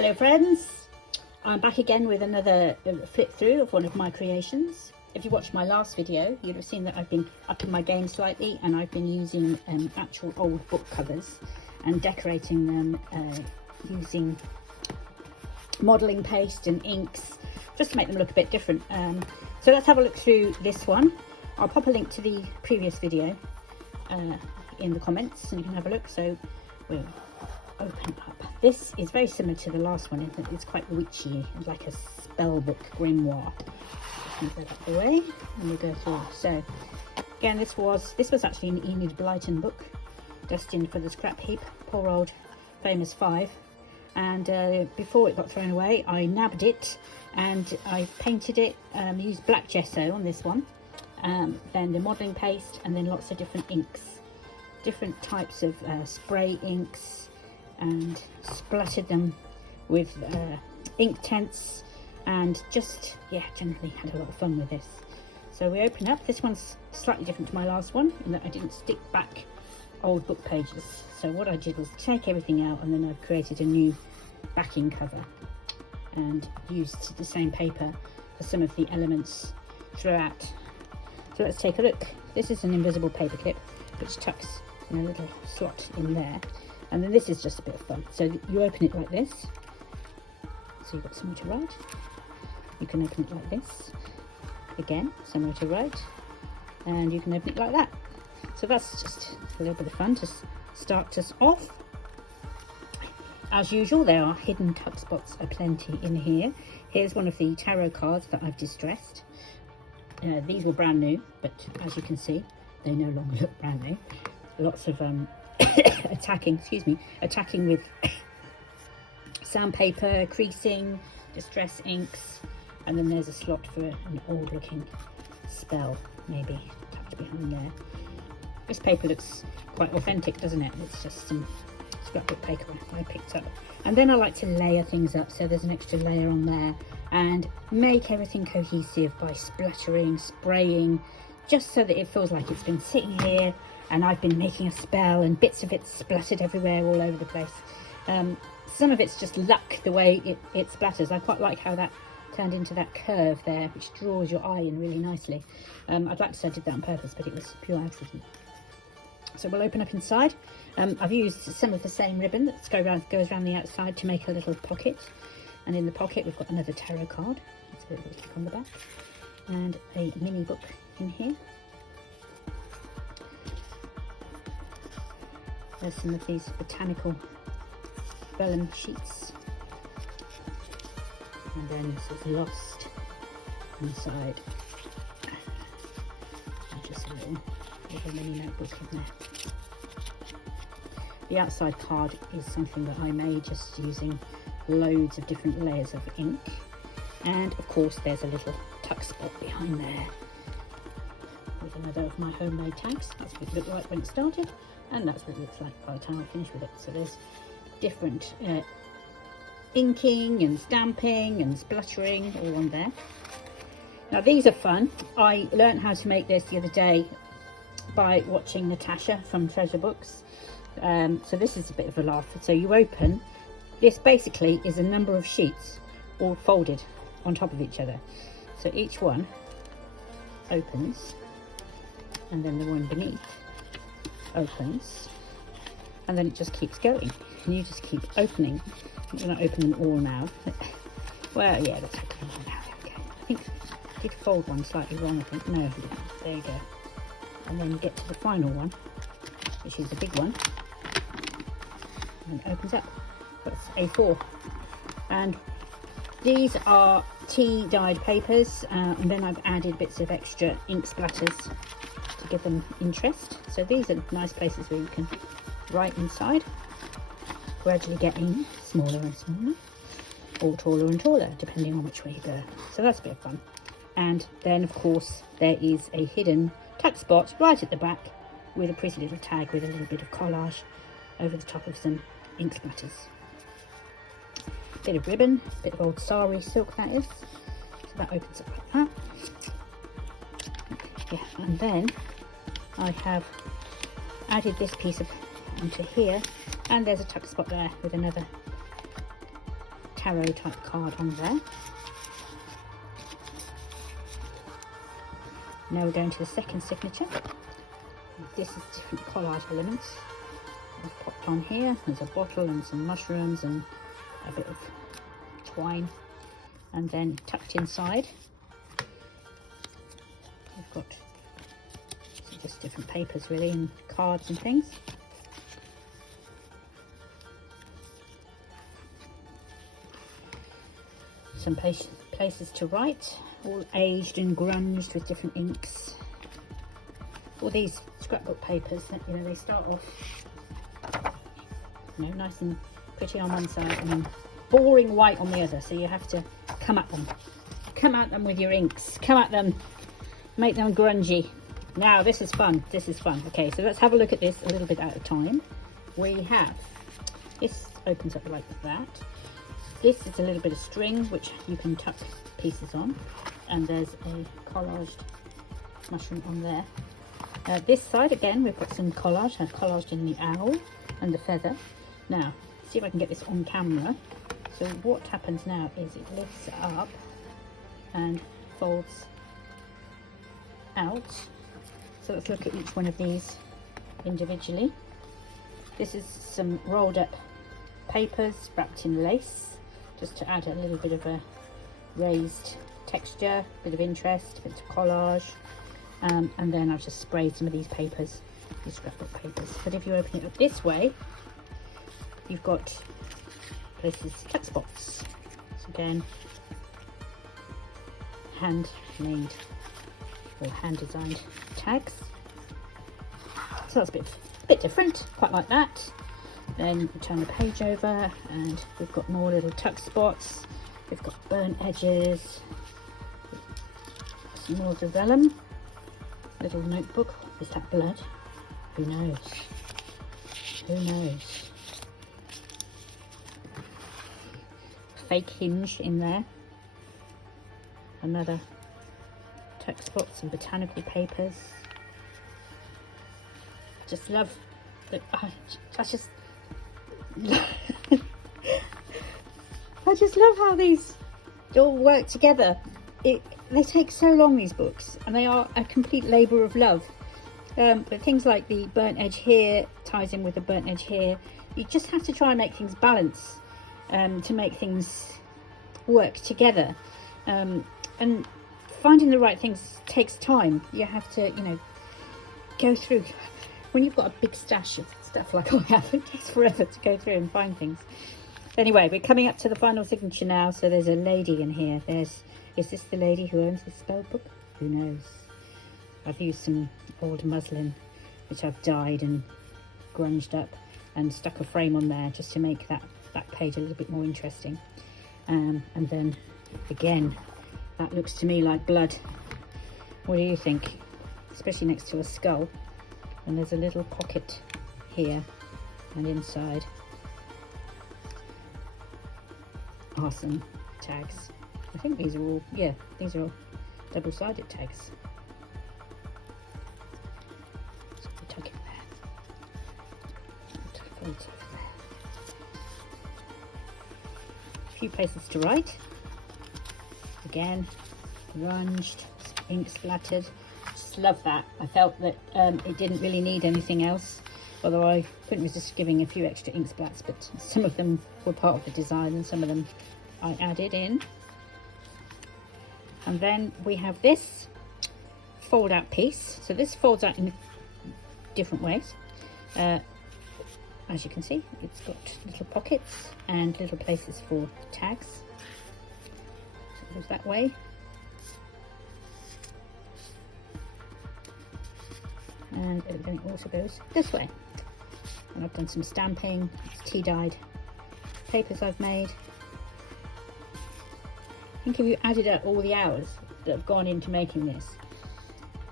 Hello friends, I'm back again with another flip through of one of my creations. If you watched my last video, you'd have seen that I've been upping my game slightly, and I've been using actual old book covers and decorating them using modelling paste and inks, just to make them look a bit different. So let's have a look through this one. I'll pop a link to the previous video in the comments and you can have a look. So we'll open up. This is very similar to the last one, isn't it? It's quite witchy, it's like a spellbook grimoire. Move that out of the way and we go through. So again, this was actually an Enid Blyton book, destined for the scrap heap. Poor old famous 5. And before it got thrown away, I nabbed it and I painted it, used black gesso on this one, then the modelling paste, and then lots of different inks, different types of spray inks, and splattered them with ink tents, and just, yeah, generally had a lot of fun with this. So we open up. This one's slightly different to my last one in that I didn't stick back old book pages. So what I did was take everything out, and then I've created a new backing cover and used the same paper for some of the elements throughout. So let's take a look. This is an invisible paper clip which tucks in a little slot in there, and then this is just a bit of fun. So you open it like this, so you've got somewhere to write. You can open it like this, again, somewhere to write, and you can open it like that. So that's just a little bit of fun to start us off. As usual, there are hidden tuck spots aplenty in here. Here's one of the tarot cards that I've distressed. These were brand new, but as you can see, they no longer look brand new. Lots of attacking with sandpaper, creasing, distress inks, and then there's a slot for an old looking spell, maybe tucked behind there. This paper looks quite authentic, doesn't it? It's just some scrapbook paper I picked up. And then I like to layer things up, so there's an extra layer on there, and make everything cohesive by splattering, spraying, just so that it feels like it's been sitting here and I've been making a spell, and bits of it splattered everywhere all over the place. Some of it's just luck, the way it splatters. I quite like how that turned into that curve there, which draws your eye in really nicely. I'd like to say I did that on purpose, but it was pure accident. So we'll open up inside. I've used some of the same ribbon that goes around the outside to make a little pocket, and in the pocket we've got another tarot card. That's a little stick on the back, and a mini book in here. There's some of these botanical vellum sheets, and then this is Lost inside. And just a little mini notebook in there. The outside card is something that I made just using loads of different layers of ink, and of course there's a little tuck spot behind there with another of my homemade tags. That's what it looked like when it started, and that's what it looks like by the time I finish with it. So there's different inking and stamping and spluttering all on there. Now these are fun. I learned how to make this the other day by watching Natasha from Treasure Books. So this is a bit of a laugh. So you open, this basically is a number of sheets all folded on top of each other. So each one opens, and then the one beneath opens, and then it just keeps going, and you just keep opening. I'm going to open them all now. Well, yeah, let's open them all now. There we go. I think I did fold one slightly wrong, I think. No, there you go. And then you get to the final one, which is a big one, and it opens up. That's A4. And these are tea dyed papers, and then I've added bits of extra ink splatters to give them interest. So these are nice places where you can write inside, gradually getting smaller and smaller, or taller and taller, depending on which way you go. So that's a bit of fun. And then of course there is a hidden tuck spot right at the back with a pretty little tag with a little bit of collage over the top of some ink splatters. Bit of ribbon, bit of old sari silk that is. So that opens up like that. Yeah, and then I have added this piece of onto here, and there's a tuck spot there with another tarot type card on there. Now we're going to the second signature. This is different collage elements I've popped on here. There's a bottle and some mushrooms and a bit of twine, and then tucked inside we've got just different papers really, and cards and things. Some places to write, all aged and grunged with different inks. All these scrapbook papers that, you know, they start off, you know, nice and pretty on one side and then boring white on the other, so you have to come at them with your inks, come at them, make them grungy. Now this is fun, okay, so let's have a look at this a little bit at a time. We have, this opens up like that. This is a little bit of string which you can tuck pieces on, and there's a collaged mushroom on there. This side again we've got some collage. I've collaged in the owl and the feather. Now see if I can get this on camera. So what happens now is it lifts up and folds out. So let's look at each one of these individually. This is some rolled up papers wrapped in lace, just to add a little bit of a raised texture, bit of interest, a bit of collage, and then I've just sprayed some of these papers, these scrapbook papers. But if you open it up this way, you've got places to tuck spots. So again, hand-made or hand-designed tags. So that's a bit different, quite like that. Then we turn the page over and we've got more little tuck spots. We've got burnt edges, some more of the vellum, little notebook. Is that blood? Who knows? Who knows? Fake hinge in there. Another tuck spot, some botanical papers. Just love that. I just love how these all work together. They take so long, these books, and they are a complete labour of love. But things like the burnt edge here ties in with the burnt edge here. You just have to try and make things balance to make things work together. And finding the right things takes time. You have to, you know, go through. When you've got a big stash of stuff like I have, it takes forever to go through and find things. Anyway, we're coming up to the final signature now. So there's a lady in here. Is this the lady who owns the spell book? Who knows? I've used some old muslin which I've dyed and grunged up and stuck a frame on there just to make that back page a little bit more interesting. And then again, that looks to me like blood. What do you think? Especially next to a skull. And there's a little pocket here, and inside are some tags. I think these are all, yeah, these are all double-sided tags. So we'll tuck it there. Tuck it over there. A few places to write. Again, grunged, ink splattered. Just love that. I felt that it didn't really need anything else, although I couldn't resist giving a few extra ink splats, but some of them were part of the design and some of them I added in. And then we have this fold out piece. So this folds out in different ways. As you can see, it's got little pockets and little places for tags. So it goes that way. And everything also goes this way. And I've done some stamping, it's tea dyed papers I've made. I think if you added up all the hours that have gone into making this,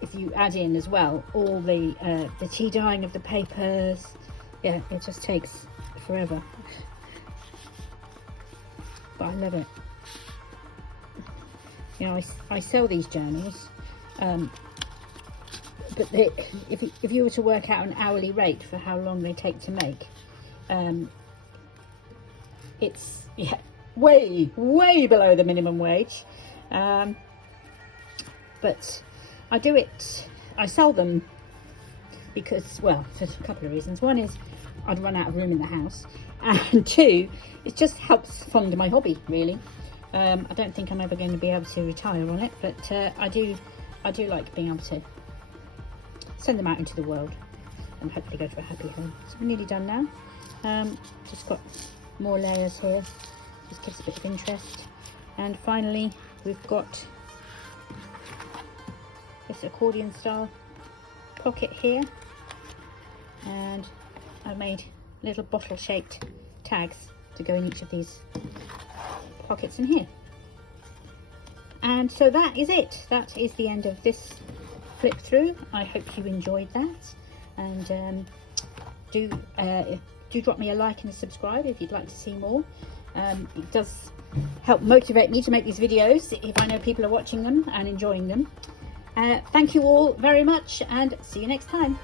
if you add in as well all the tea dyeing of the papers, yeah, it just takes forever. But I love it. You know, I sell these journals, but if you were to work out an hourly rate for how long they take to make, it's, yeah, way below the minimum wage. But I do it, I sell them because, well, for a couple of reasons. One is I'd run out of room in the house, and two, it just helps fund my hobby, really. I don't think I'm ever going to be able to retire on it, but I do like being able to send them out into the world and hopefully go to a happy home. So we're nearly done now. Just got more layers here, just gives a bit of interest. And finally, we've got this accordion style pocket here, and I made little bottle shaped tags to go in each of these pockets in here. And so that is it. That is the end of this flip through. I hope you enjoyed that, and do drop me a like and a subscribe if you'd like to see more. It does help motivate me to make these videos if I know people are watching them and enjoying them. Thank you all very much, and see you next time.